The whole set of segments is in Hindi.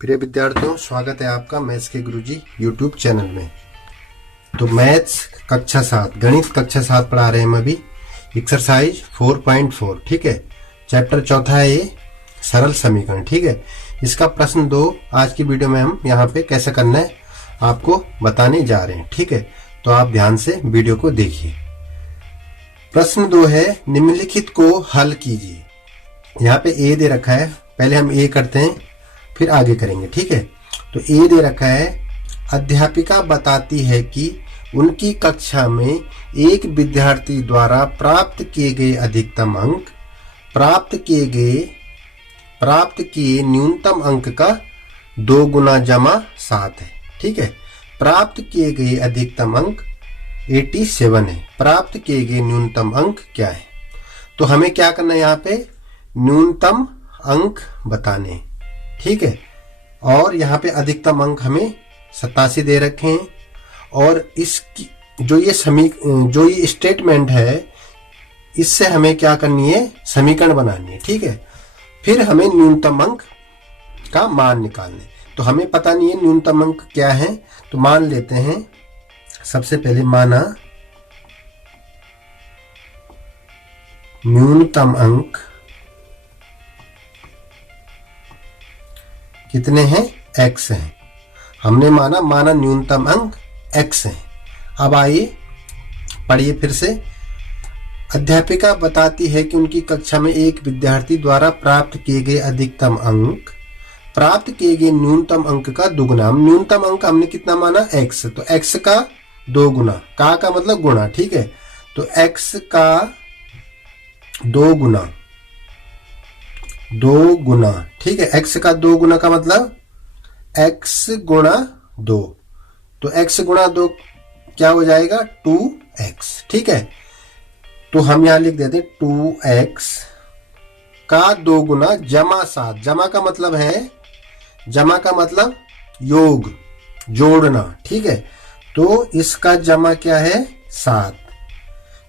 प्रिय विद्यार्थियों, स्वागत है आपका मैथ्स के गुरुजी यूट्यूब चैनल में। तो मैथ्स कक्षा 7 गणित कक्षा 7 पढ़ा रहे हैं हम अभी। एक्सरसाइज 4.4, ठीक है। चैप्टर चौथा है ये, सरल समीकरण, ठीक है। इसका प्रश्न 2 आज की वीडियो में हम यहाँ पे कैसे करना है आपको बताने जा रहे हैं, ठीक है। तो आप ध्यान से वीडियो को देखिए। प्रश्न 2 है, निम्नलिखित को हल कीजिए। यहाँ पे ए दे रखा है, पहले हम ए करते हैं फिर आगे करेंगे, ठीक है। तो ए दे रखा है, अध्यापिका बताती है कि उनकी कक्षा में एक विद्यार्थी द्वारा प्राप्त किए गए अधिकतम अंक प्राप्त किए न्यूनतम अंक का 2 गुना जमा 7 है, ठीक है। प्राप्त किए गए अधिकतम अंक 87 है। प्राप्त किए गए न्यूनतम अंक क्या है? तो हमें क्या करना है, यहाँ पे न्यूनतम अंक बताने, ठीक है। और यहाँ पे अधिकतम अंक हमें 87 दे रखे हैं। और इसकी जो ये स्टेटमेंट है, इससे हमें क्या करनी है, समीकरण बनानी है, ठीक है। फिर हमें न्यूनतम अंक का मान निकालना है। तो हमें पता नहीं है न्यूनतम अंक क्या है, तो मान लेते हैं। सबसे पहले माना न्यूनतम अंक कितने हैं, x हैं। हमने माना न्यूनतम अंक x हैं। अब आइए पढ़िए फिर से। अध्यापिका बताती है कि उनकी कक्षा में एक विद्यार्थी द्वारा प्राप्त किए गए अधिकतम अंक प्राप्त किए गए न्यूनतम अंक का दुगुना। न्यूनतम अंक हमने कितना माना, x, तो x का 2 गुना, का मतलब गुणा, ठीक है। तो x का 2 गुना, ठीक है। x का 2 गुना का मतलब x गुणा 2, तो x गुणा 2 क्या हो जाएगा, 2x, ठीक है। तो हम यहां लिख देते 2x का 2 गुना जमा 7। जमा का मतलब योग, जोड़ना, ठीक है। तो इसका जमा क्या है, 7।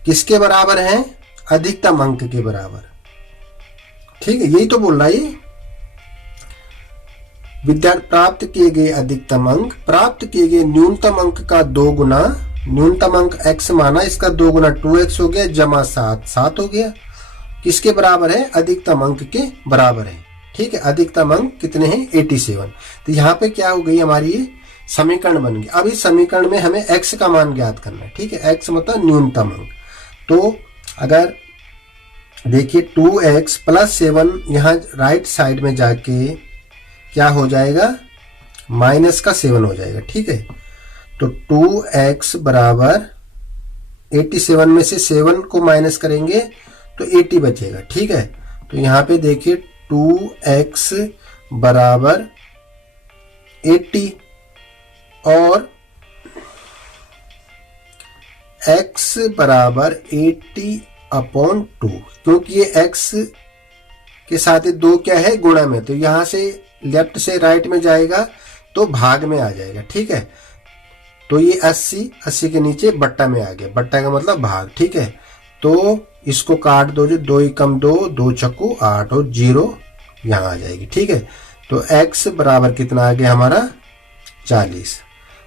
किसके बराबर है, अधिकतम अंक के बराबर, ठीक है। यही तो बोल रहा है। विद्यार्थी प्राप्त किए गए अधिकतम अंक प्राप्त किए गए न्यूनतम अंक का 2 गुना, न्यूनतम अंक x माना, इसका 2 गुना 2x हो गया, जमा 7 हो गया। किसके बराबर है, अधिकतम अंक के बराबर है, ठीक है। अधिकतम अंक कितने हैं, 87। तो यहाँ पे क्या हो गई, हमारी ये समीकरण बन गई। अब इस समीकरण में हमें x का मान ज्ञात करना है, ठीक है। x मतलब न्यूनतम अंक। तो अगर देखिए 2x प्लस 7 यहाँ राइट साइड में जाके क्या हो जाएगा, माइनस का 7 हो जाएगा, ठीक है। तो 2x बराबर 87 में से 7 को माइनस करेंगे तो 80 बचेगा, ठीक है। तो यहाँ पे देखिए 2x बराबर 80 और x बराबर 80/2, क्योंकि ये x के साथ 2 क्या है, गुणा में, तो यहां से लेफ्ट से राइट में जाएगा तो भाग में आ जाएगा, ठीक है। तो ये 80 के नीचे बट्टा में आ गया, बट्टा का मतलब भाग, ठीक है। तो इसको काट दो, जो 2 एकम 2, 2 चक्कू 8 और 0 यहां आ जाएगी, ठीक है। तो x बराबर कितना आ गया हमारा, 40।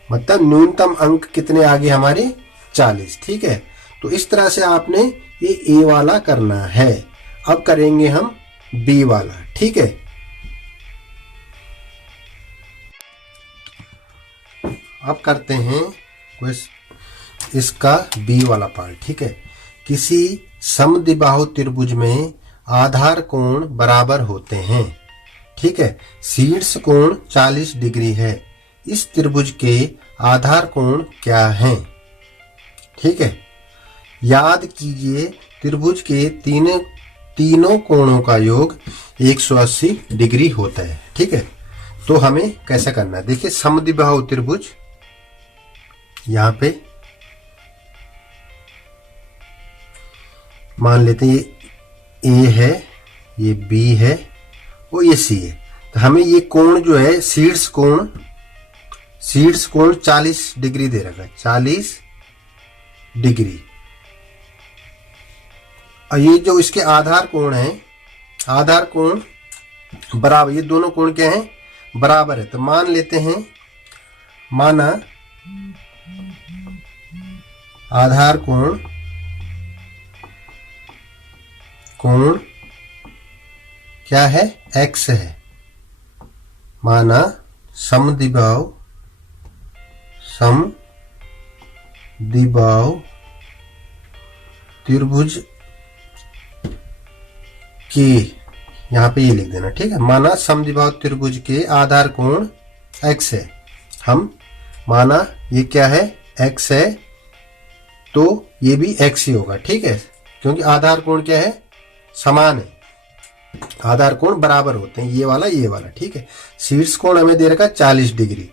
मतलब न्यूनतम अंक कितने आ गए हमारे, 40, ठीक है। तो इस तरह से आपने ये a वाला करना है। अब करेंगे हम b वाला, ठीक है। अब करते हैं इसका b वाला पार्ट, ठीक है। किसी समद्विबाहु त्रिभुज में आधार कोण बराबर होते हैं, ठीक है। शीर्ष कोण 40 डिग्री है। इस त्रिभुज के आधार कोण क्या हैं, ठीक है। याद कीजिए त्रिभुज के तीनों कोणों का योग 180 डिग्री होता है, ठीक है। तो हमें कैसा करना है, देखिए समद्विबाहु त्रिभुज, यहां पे मान लेते हैं ये a है, ये b है और ये c है। तो हमें ये कोण जो है, शीर्ष कोण 40 डिग्री दे रखा है, 40 डिग्री। और ये जो इसके आधार कोण है, आधार कोण बराबर, ये दोनों कोण क्या हैं, बराबर है। तो मान लेते हैं, माना आधार कोण क्या है, x है। माना समद्विबाहु त्रिभुज के, यहाँ पे ये लिख देना, ठीक है। माना समद्विबाहु त्रिभुज के आधार कोण x है। हम माना ये क्या है, x है, तो ये भी x ही होगा, ठीक है, क्योंकि आधार कोण क्या है, समान है, आधार कोण बराबर होते हैं, ये वाला, ठीक है। शीर्ष कोण हमें दे रखा 40 डिग्री,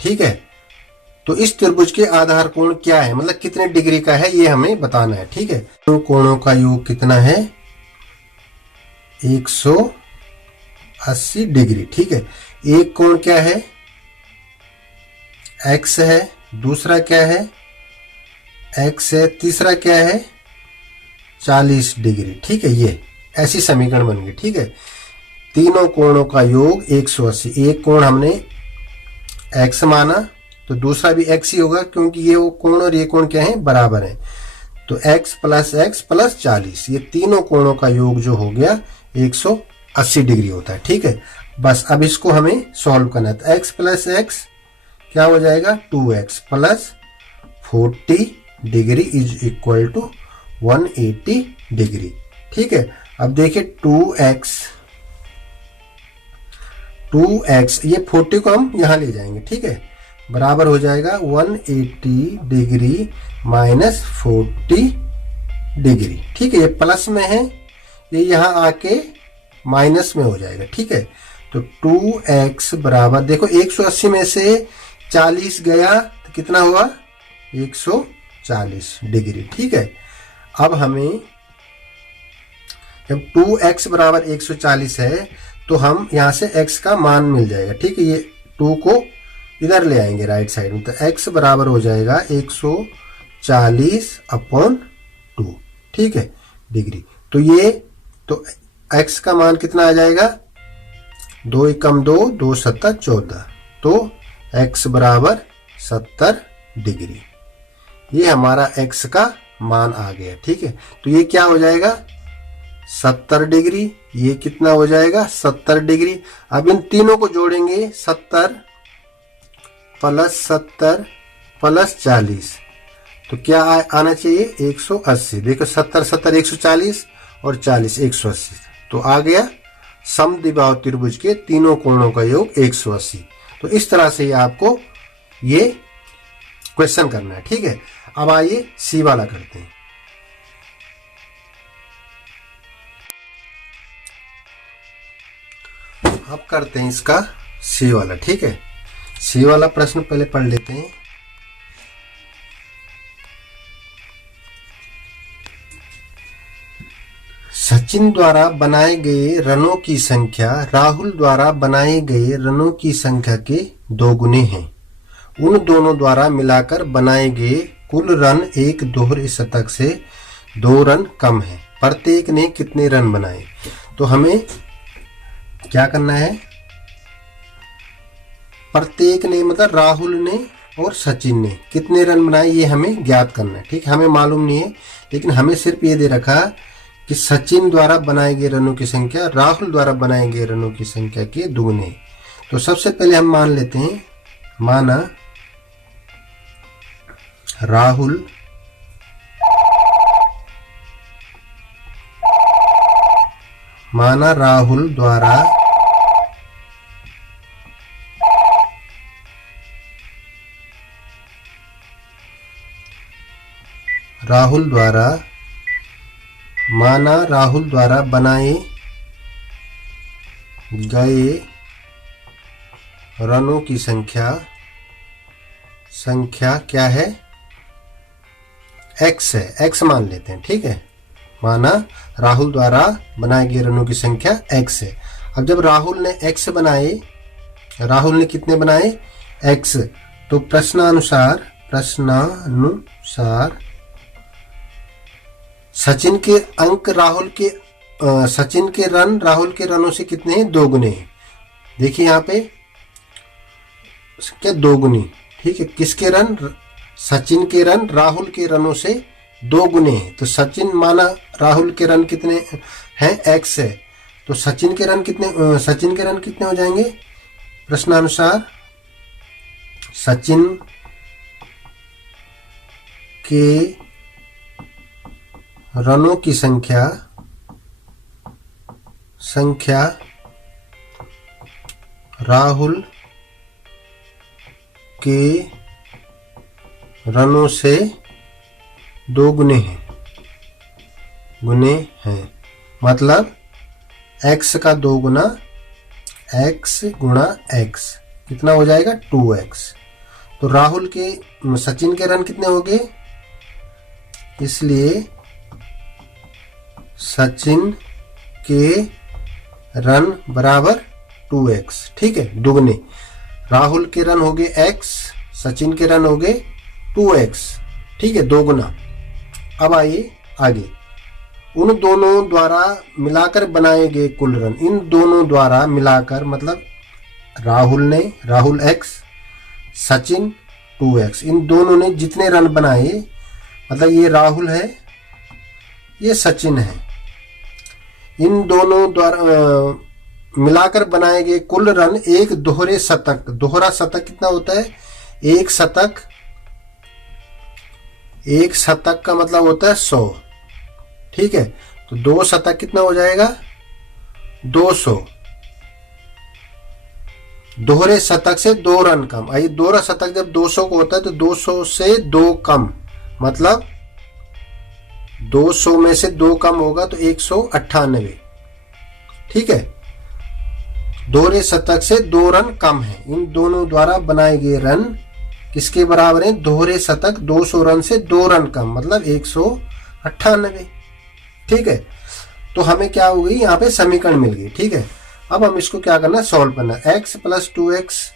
ठीक है। तो इस त्रिभुज के आधार कोण क्या है, मतलब कितने डिग्री का है, ये हमें बताना है, ठीक है। तो कोणों का योग कितना है, 180 डिग्री, ठीक है। एक कोण क्या है, x है, दूसरा क्या है, x है, तीसरा क्या है, 40 डिग्री, ठीक है। ये ऐसी समीकरण बन गई, ठीक है। तीनों कोणों का योग 180। एक कोण हमने x माना तो दूसरा भी x ही होगा, क्योंकि ये वो कोण और ये कोण क्या है, बराबर है। तो x प्लस 40, ये तीनों कोणों का योग जो हो गया 180 डिग्री होता है, ठीक है। बस अब इसको हमें सॉल्व करना है। तो x प्लस x क्या हो जाएगा, 2x plus 40 degree is equal to 180 degree, ठीक है। अब देखिए 2x, ये 40 को हम यहां ले जाएंगे, ठीक है, बराबर हो जाएगा 180 डिग्री माइनस 40 डिग्री, ठीक है। ये प्लस में है, ये यहां आके माइनस में हो जाएगा, ठीक है। तो 2x बराबर, देखो 180 में से 40 गया तो कितना हुआ, 140 डिग्री, ठीक है। अब हमें जब 2x बराबर 140 है तो हम यहां से x का मान मिल जाएगा, ठीक है। ये 2 को इधर ले आएंगे राइट साइड में, तो x बराबर हो जाएगा 140/2, ठीक है, डिग्री। तो ये तो x का मान कितना आ जाएगा, 2 एकम 2, 2 सत्ता 14, तो x बराबर 70 डिग्री। ये हमारा x का मान आ गया, ठीक है। तो ये क्या हो जाएगा, 70 डिग्री, ये कितना हो जाएगा, 70 डिग्री। अब इन तीनों को जोड़ेंगे, 70 प्लस 40, तो क्या आना चाहिए, 180। देखो 70 140 और 40 180, तो आ गया समद्विबाहु त्रिभुज के तीनों कोणों का योग 180। तो इस तरह से आपको ये क्वेश्चन करना है, ठीक है। अब आइए सी वाला करते हैं। अब करते हैं इसका सी वाला, ठीक है। सी वाला प्रश्न पहले पढ़ लेते हैं। सचिन द्वारा बनाए गए रनों की संख्या राहुल द्वारा बनाए गए रनों की संख्या के 2 गुने हैं। उन दोनों द्वारा मिलाकर बनाए गए कुल रन एक दोहरे शतक से 2 रन कम है। प्रत्येक ने कितने रन बनाए? तो हमें क्या करना है, प्रत्येक ने मतलब राहुल ने और सचिन ने कितने रन बनाए ये हमें ज्ञात करना है, ठीक है। हमें मालूम नहीं है, लेकिन हमें सिर्फ ये दे रखा कि सचिन द्वारा बनाए गए रनों की संख्या राहुल द्वारा बनाए गए रनों की संख्या के दुगने। तो सबसे पहले हम मान लेते हैं, माना राहुल राहुल द्वारा बनाए गए रनों की संख्या क्या है, x है, x मान लेते हैं, ठीक है। माना राहुल द्वारा बनाए गए रनों की संख्या x है। अब जब राहुल ने x बनाए, राहुल ने कितने बनाए, x, तो प्रश्नानुसार सचिन के अंक सचिन के रन राहुल के रनों से कितने हैं, 2 गुने हैं। देखिए यहाँ पे संख्या दोगुनी। ठीक है, किसके रन? सचिन के रन राहुल के रनों से दो गुने हैं। तो सचिन माना राहुल के रन कितने हैं? x है। तो सचिन के रन कितने हो जाएंगे? प्रश्नानुसार सचिन के रनों की संख्या राहुल के रनों से दो गुने हैं। मतलब x का दो गुना x गुणा x कितना हो जाएगा? 2x। तो राहुल के सचिन के रन कितने हो गए? इसलिए सचिन के रन बराबर 2x। ठीक है, दुगने। राहुल के रन हो गए x, सचिन के रन हो गए 2x। ठीक है, दो गुना। अब आइए आगे, उन दोनों द्वारा मिलाकर बनाए गए कुल रन। इन दोनों द्वारा मिलाकर मतलब राहुल x, सचिन 2x, इन दोनों ने जितने रन बनाए, मतलब ये राहुल है, ये सचिन है, इन दोनों द्वारा मिलाकर बनाए गए कुल रन एक दोहरे शतक। दोहरा शतक कितना होता है? एक शतक का मतलब होता है 100। ठीक है, तो दो शतक कितना हो जाएगा? 200। दोहरे शतक से दो रन कम। आइए, दोहरा शतक जब 200 को होता है तो 200 से दो कम, मतलब 200 में से दो कम होगा तो 198। ठीक है, दोहरे शतक से दो रन कम है। इन दोनों द्वारा बनाए गए रन किसके बराबर हैं? दोहरे शतक 200 रन से दो रन कम, मतलब 198। ठीक है, तो हमें क्या हो गई? यहाँ पे समीकरण मिल गई। ठीक है, अब हम इसको क्या करना? सॉल्व करना। x प्लस 2x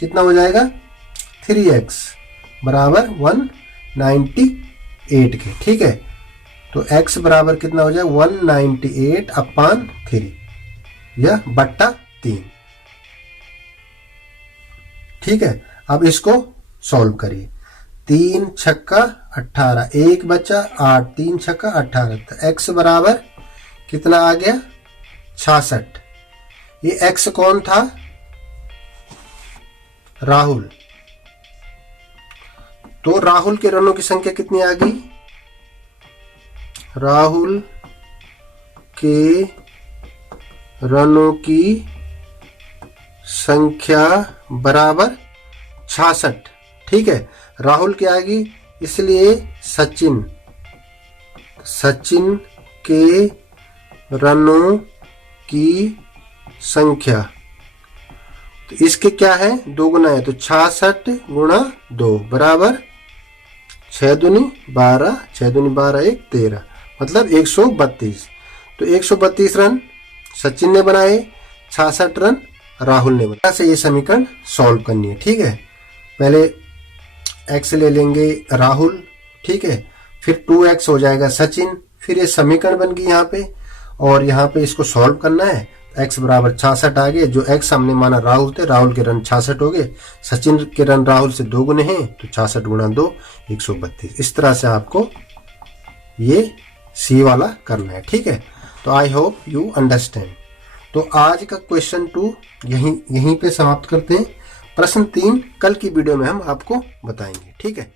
कितना हो जाएगा? 3x बराबर 198 के। ठीक है, तो x बराबर कितना हो जाएगा? 198/3, यह बट्टा 3। ठीक है, अब इसको सॉल्व करिए। 3 छक्का 18, एक बचा 8, 3 छक्का 18। तो x बराबर कितना आ गया? 66। ये x कौन था? राहुल। तो राहुल के रनों की संख्या कितनी आ गई? राहुल के रनों की संख्या बराबर 66। ठीक है, राहुल की आएगी, इसलिए सचिन के रनों की संख्या, तो इसके क्या है? दो गुना है, तो 66 गुणा 2 बराबर 6 दूनी 12, 6 दूनी 12, 1 13, मतलब 132। तो 132 रन सचिन ने बनाए, 66 रन राहुल ने बनाए। से ये समीकरण सॉल्व करनी है। ठीक है, पहले x ले लेंगे राहुल, ठीक है, फिर 2x हो जाएगा सचिन, फिर ये समीकरण बन गई यहाँ पे, और यहाँ पे इसको सॉल्व करना है। x बराबर 66 आ गए, जो x हमने माना राहुल थे, राहुल के रन 66 हो गए, सचिन के रन राहुल से दो गुने हैं, तो 66 गुणा 2 132। इस तरह से आपको ये सी वाला करना है। ठीक है, तो आई होप यू अंडरस्टैंड। तो आज का क्वेश्चन 2 यहीं पे समाप्त करते हैं। प्रश्न 3 कल की वीडियो में हम आपको बताएंगे। ठीक है।